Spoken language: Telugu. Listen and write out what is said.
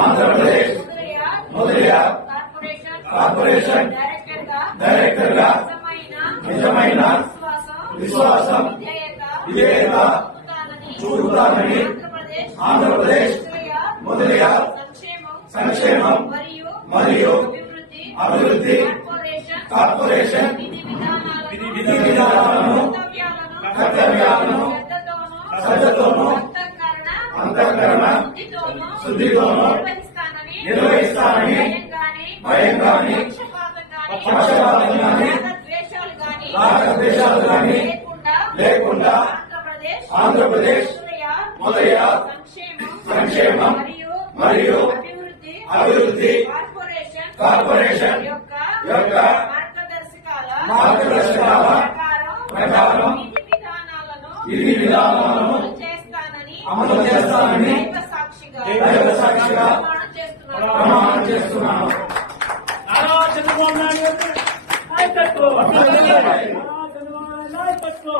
ఆంధ్రప్రదేశ్ కార్పొరేషన్ డైరెక్టర్ గా నిజమైన విశ్వాసం విధేయత చూపుతానని ఆంధ్రప్రదేశ్ మొదలయ సంక్షేమం మరియు అభివృద్ధి కార్పొరేషన్ విధి విధానాలను కర్తవ్యాలను శ్రద్ధతోనూ అంతఃకరణ శుద్ధితోనూ నిర్వహిస్తానని భయంగాని పక్షపాతం గాని రాగద్వేషాలు గాని లేకుండా ఆంధ్రప్రదేశ్ మొదలయ సంక్షేమం మరియు అభివృద్ధి కార్పొరేషన్ యొక్క మార్గదర్శకాల ప్రకారం విధి విధానాలను అమలు చేస్తానని దైవ సాక్షిగా ప్రమాణం చేస్తున్నాను. చంద్రబాబు నాయుడు నాయకత్వం నాయకత్వం